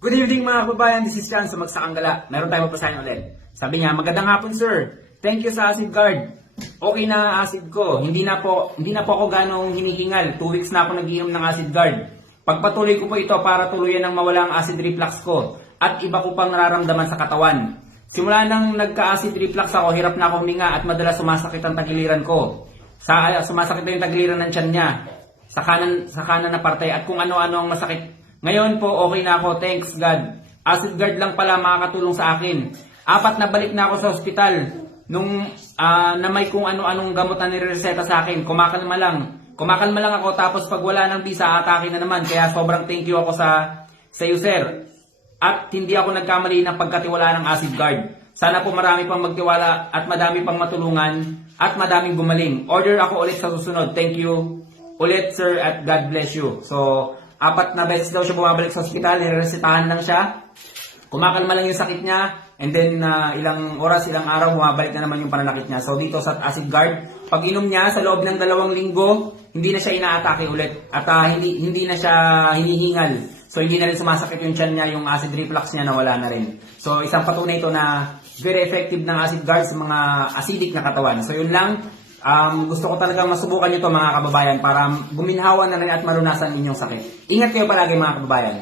Good evening mga kababayan, this is Chan sa Magsakang Gala. Meron tayong mapasahin ulit. Sabi niya, magandang hapon sir. Thank you sa acid guard. Okay na acid ko. Hindi na po, hindi na po ako ganong hinihingal. Two weeks na ako nagiinom ng acid guard. Pagpatuloy ko po ito para tuluyan ng mawala ang acid reflux ko at iba ko pang nararamdaman sa katawan. Simula nang nagka-acid reflux ako, hirap na ako huminga at madalas sumasakit ang tagiliran ko. Sa, sumasakit na yung tagiliran ng tiyan niya. Sa kanan, sa kanan na parte at kung ano-ano ang masakit ngayon po, okay na ako. Thanks God. Acid guard lang pala makakatulong sa akin. Apat na balik na ako sa ospital. Nung ah, na may kung ano-anong gamot na nireseta sa akin. Kumakalma lang. Kumakalma lang ako tapos pag wala ng visa, atake na naman. Kaya sobrang thank you ako sa sa iyo, sir. At hindi ako nagkamali ng pagkatiwala ng acid guard. Sana po marami pang magtiwala at madami pang matulungan at madaming gumaling. Order ako ulit sa susunod. Thank you ulit, sir, at God bless you. So, apat na beses daw siya bumabalik sa ospital, niresetahan lang siya. Kumakalma lang yung sakit niya, and then uh, ilang oras, ilang araw, bumabalik na naman yung pananakit niya. So, dito sa acid guard, pag inom niya sa loob ng dalawang linggo, hindi na siya inaatake ulit at ah, hindi hindi na siya hinihingal. So, hindi na rin sumasakit yung tiyan niya, yung acid reflux niya nawala na rin. So, isang patunay ito na very effective ng acid guard sa mga acidic na katawan. So, yun lang. Um, gusto ko talagang masubukan nyo to mga kababayan para guminhawa na rin at malunasan inyong sakit. Ingat kayo palagi mga kababayan.